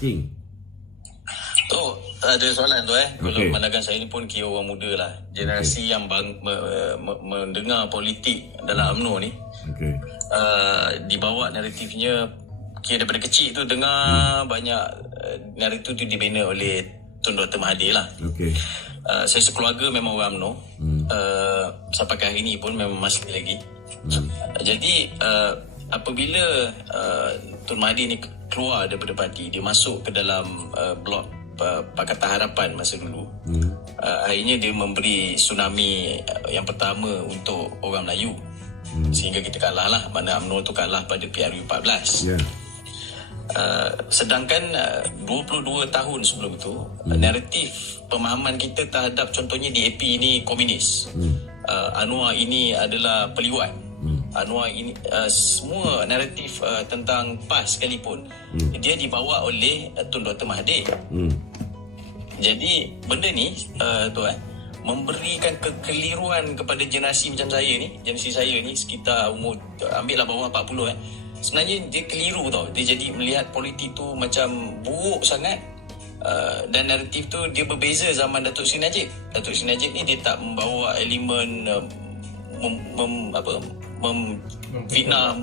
King? Tu ada soalan tu Kalau Okey. pandangan saya ni pun kira orang muda lah. Generasi yang mendengar politik dalam UMNO ni. Okey. Dibawa naratifnya kira daripada kecil tu dengar banyak naratif tu dibina oleh Tun Dr. Mahathir lah. Okey. Saya sekeluarga memang orang UMNO. Sampai ke hari ni pun memang masih lagi. Jadi apabila Tun Mahathir ni keluar daripada parti, dia masuk ke dalam blok Pakatan Harapan masa dulu. Akhirnya dia memberi tsunami yang pertama untuk orang Melayu. Sehingga kita kalah lah. Mana UMNO tu kalah pada PRU 14. Ya. Sedangkan 22 tahun sebelum itu naratif pemahaman kita terhadap contohnya DAP ni komunis, Anwar ini adalah peliwan, Anwar ini semua naratif tentang PAS sekalipun dia dibawa oleh Tun Dr. Mahathir. Jadi benda ni memberikan kekeliruan kepada generasi macam saya ni, generasi saya ni sekitar umur ambillah bawah 40 sebenarnya dia keliru tau. Dia jadi melihat politik tu macam buruk sangat. Dan naratif tu dia berbeza zaman Datuk Seri Najib. Datuk Seri Najib ni dia tak membawa elemen fitnah,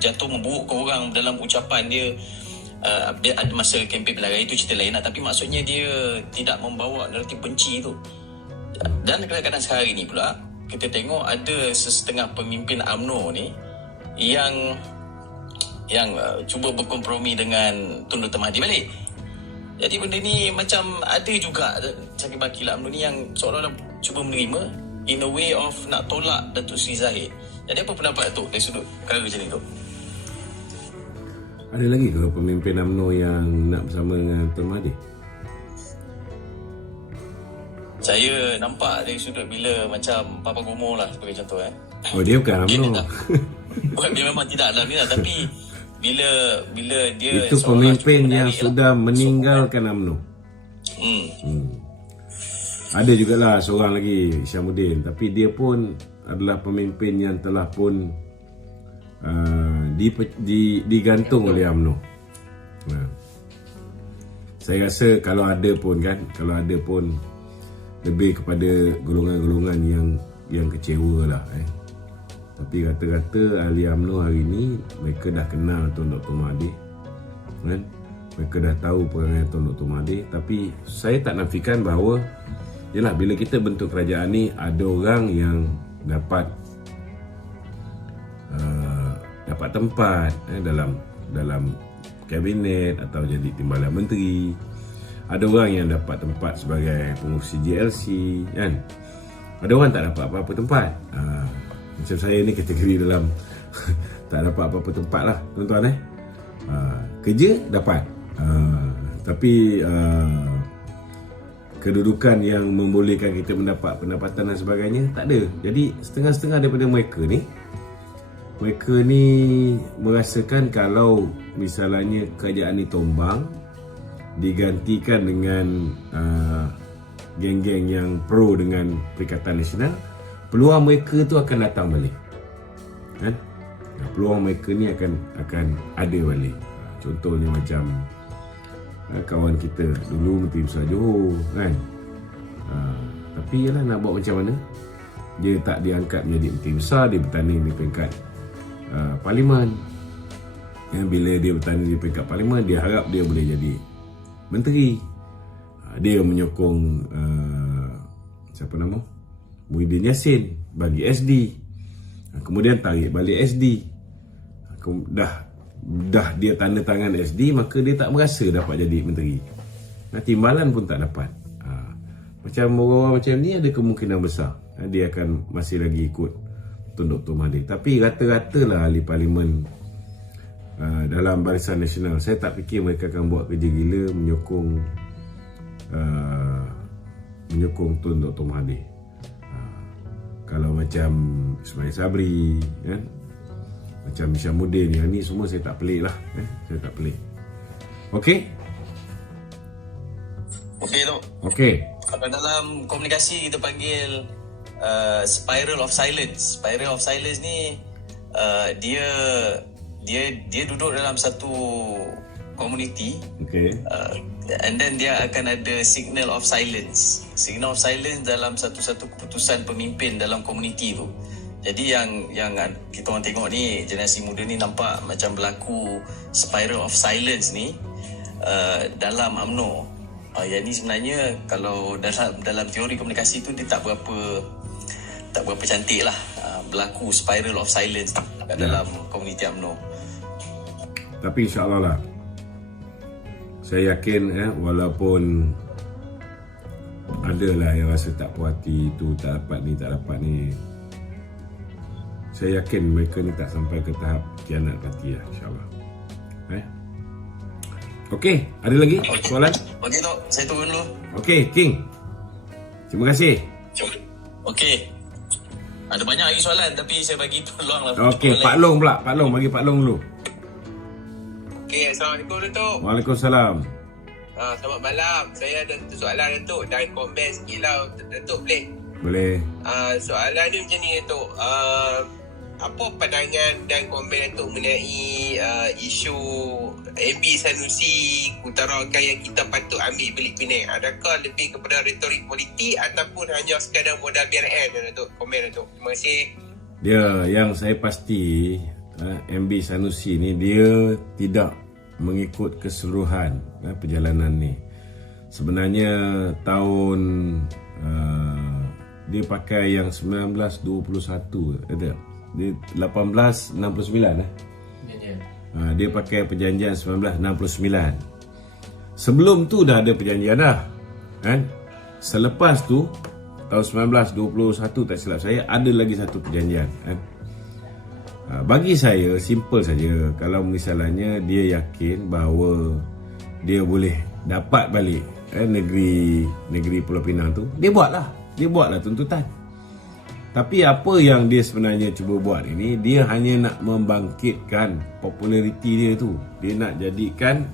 jatuh memburukkan orang dalam ucapan dia. Dia ada masa kempen pilihan raya itu cerita lain lah. Tapi maksudnya dia tidak membawa naratif benci tu. Dan kadang-kadang sekarang ni pula kita tengok ada setengah pemimpin UMNO ni yang cuba berkompromi dengan Tun Dr. Mahathir balik. Jadi benda ni macam ada juga sakit baki lah UMNO ni yang seolah-olah cuba menerima in a way of nak tolak Datuk Seri Zahid. Jadi apa pendapat Datuk dari sudut perkara macam ni tu? Ada lagi ke pemimpin UMNO yang nak bersama dengan Tun Mahathir? Saya nampak dari sudut bila macam Papa Gomo lah sebagai contoh Oh, dia bukan Dia UMNO. dia memang tidak dalam ni lah. Tapi bila dia Itu seolah pemimpin cuba yang menarik sudah meninggalkan UMNO. Ada jugalah seorang lagi, Syamuddin, tapi dia pun adalah pemimpin yang telah pun digantung oleh UMNO. Saya rasa kalau ada pun lebih kepada golongan-golongan yang kecewa lah. Tapi rata-rata ahli UMNO hari ni mereka dah kenal Tun Dr. Mahathir, kan? Mereka dah tahu perangai Tun Dr. Mahathir. Tapi saya tak nafikan bahawa yalah, bila kita bentuk kerajaan ni ada orang yang dapat tempat dalam kabinet atau jadi timbalan menteri. Ada orang yang dapat tempat sebagai pengurusi GLC, kan? Ada orang tak dapat apa-apa tempat. Macam saya ni kategori dalam tak dapat apa-apa tempat lah, tuan-tuan. Kerja dapat, tapi kedudukan yang membolehkan kita mendapat pendapatan dan sebagainya tak ada. Jadi setengah-setengah daripada mereka ni merasakan kalau misalnya kerajaan ni tombang, digantikan dengan geng-geng yang pro dengan Perikatan Nasional, peluang mereka tu akan datang balik, kan? Peluang mereka ni akan ada balik. Contohnya macam kawan kita dulu Menteri Besar Johor, kan? Tapi yalah, nak buat macam mana? Dia tak diangkat menjadi Menteri Besar, dia bertanding di peringkat Parlimen. Bila dia bertanding di peringkat Parlimen, dia harap dia boleh jadi Menteri. Dia menyokong siapa nama? Muhyiddin Yassin bagi SD. Kemudian tarik balik SD. Dah dia tanda tangan SD, maka dia tak merasa dapat jadi menteri. Timbalan pun tak dapat. Macam orang-orang macam ni ada kemungkinan besar dia akan masih lagi ikut Tun Dr. Mahathir. Tapi rata-rata lah ahli parlimen dalam Barisan Nasional, saya tak fikir mereka akan buat kerja gila menyokong Tun Dr. Mahathir. Kalau macam Ismail Sabri, kan? Macam Syamuddin, yang ni semua saya tak pelik lah. Saya tak pelik. Okey? Okey tu. Okey. Kalau dalam komunikasi kita panggil spiral of silence. Spiral of silence ni dia duduk dalam satu community. Okay. And then dia akan ada signal of silence. Signal of silence dalam satu-satu keputusan pemimpin dalam komuniti tu. Jadi yang kita orang tengok ni, generasi muda ni nampak macam berlaku spiral of silence ni dalam UMNO. Yang ni sebenarnya kalau dalam teori komunikasi tu dia tak berapa cantik lah, berlaku spiral of silence kat dalam komuniti UMNO. Tapi insyaAllah lah, saya yakin walaupun adalah yang rasa tak puas hati tu, tak dapat ni, saya yakin mereka ni tak sampai ke tahap kianat parti lah, insyaAllah. Okey, ada lagi soalan? Okey Tok, saya turun dulu. Okey, King, terima kasih. Okey, ada banyak lagi soalan tapi saya bagi peluang lah. Okey, Pak Long pula. Pak Long, bagi Pak Long dulu. Okay, Assalamualaikum Datuk. Waalaikumsalam. Selamat malam. Saya ada satu soalan Datuk dan komen sikit lah Datuk, boleh? Boleh. Soalan ni macam ni Datuk. Apa pandangan dan komen Datuk mengenai isu MB Sanusi utarakan yang kita patut ambil bilik pinang? Adakah lebih kepada retorik politik ataupun hanya sekadar modal BRN Datuk? Komen Datuk. Terima kasih. Dia yang saya pasti MB Sanusi ni dia tidak mengikut keseluruhan perjalanan ni. Sebenarnya tahun dia pakai yang 1921 ada. Dia 1869 dia pakai perjanjian 1969. Sebelum tu dah ada perjanjian dah, kan? Selepas tu tahun 1921 tak silap saya ada lagi satu perjanjian, kan? Bagi saya simple saja. Kalau misalnya dia yakin bahawa dia boleh dapat balik negeri Pulau Pinang tu, dia buatlah tuntutan. Tapi apa yang dia sebenarnya cuba buat ini, dia hanya nak membangkitkan populariti dia tu. Dia nak jadikan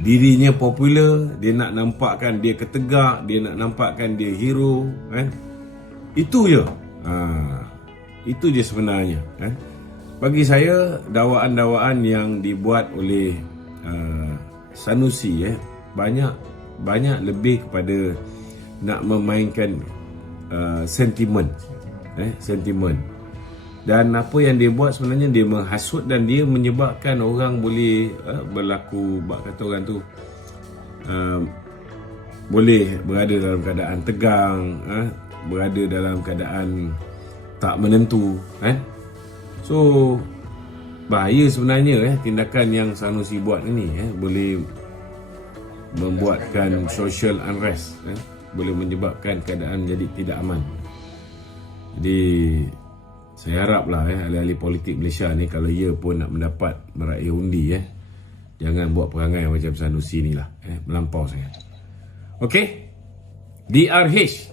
dirinya popular, dia nak nampakkan dia ketegak, dia nak nampakkan dia hero, kan? Itu je. Itu je sebenarnya, kan? Bagi saya dakwaan-dakwaan yang dibuat oleh Sanusi banyak lebih kepada nak memainkan sentimen. Dan apa yang dia buat sebenarnya, dia menghasut dan dia menyebabkan orang boleh berlaku, kata orang tu boleh berada dalam keadaan tegang, berada dalam keadaan tak menentu, kan? So bahaya sebenarnya tindakan yang Sanusi buat ini, boleh membuatkan social unrest, boleh menyebabkan keadaan jadi tidak aman. Jadi saya haraplah ahli-ahli politik Malaysia ni, kalau ia pun nak mendapat meraih undi, jangan buat perangai macam Sanusi ni lah, melampau sangat. Okey, DRH.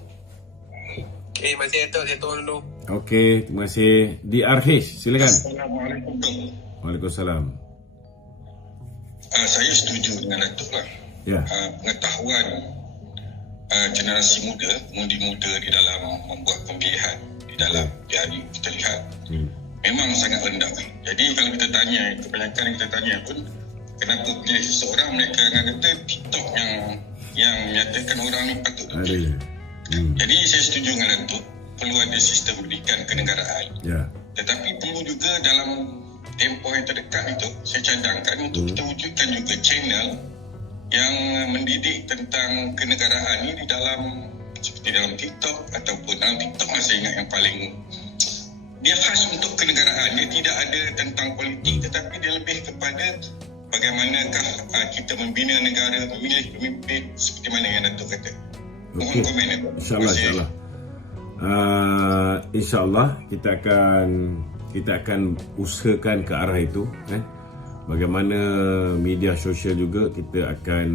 Okay, terima kasih Datuk. Saya turun dulu. Okey, terima kasih. DRH, silakan. Assalamualaikum. Waalaikumsalam. Saya setuju dengan Datuk lah. Ya. Pengetahuan generasi muda, muda di dalam membuat pemilihan di dalam hari kita lihat memang sangat rendah. Jadi kalau kita tanya, kebanyakan kita tanya pun kenapa pilih seseorang, mereka akan kata TikTok yang menyatakan orang ni patut dipilih. Jadi saya setuju dengan Datuk, perlu ada sistem pendidikan kenegaraan. Ya. Tetapi perlu juga dalam tempoh yang terdekat itu, saya cadangkan untuk kita wujudkan juga channel yang mendidik tentang kenegaraan ni di dalam, seperti dalam TikTok, ataupun dalam TikTok saya ingat yang paling dia khas untuk kenegaraan. Dia tidak ada tentang politik, tetapi dia lebih kepada bagaimanakah kita membina negara, memilih pemimpin seperti mana yang Datuk kata. Mohon komen ya. InsyaAllah. InsyaAllah kita akan usahakan ke arah itu, bagaimana media sosial juga kita akan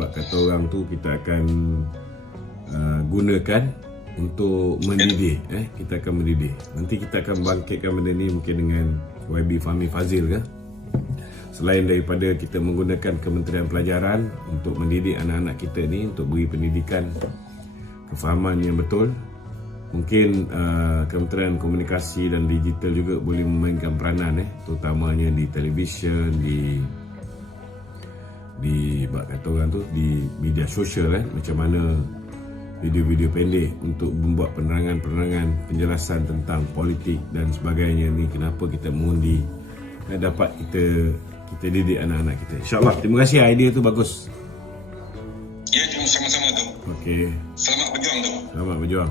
buat kata orang tu, kita akan gunakan untuk mendidik. Kita akan mendidik. Nanti kita akan bangkitkan benda ni mungkin dengan YB Fahmi Fazil ke. Selain daripada kita menggunakan Kementerian Pelajaran untuk mendidik anak-anak kita ni, untuk beri pendidikan kefahaman yang betul, mungkin Kementerian Komunikasi dan Digital juga boleh memainkan peranan terutamanya di televisyen, di kata orang tu, di media sosial macam mana video-video pendek untuk membuat penerangan-penerangan penjelasan tentang politik dan sebagainya ni, kenapa kita mengundi, dan dapat kita didik anak-anak kita. InsyaAllah. Terima kasih, idea tu bagus. Ya, sama-sama tu. Okey. Selamat berjuang tu. Selamat berjuang.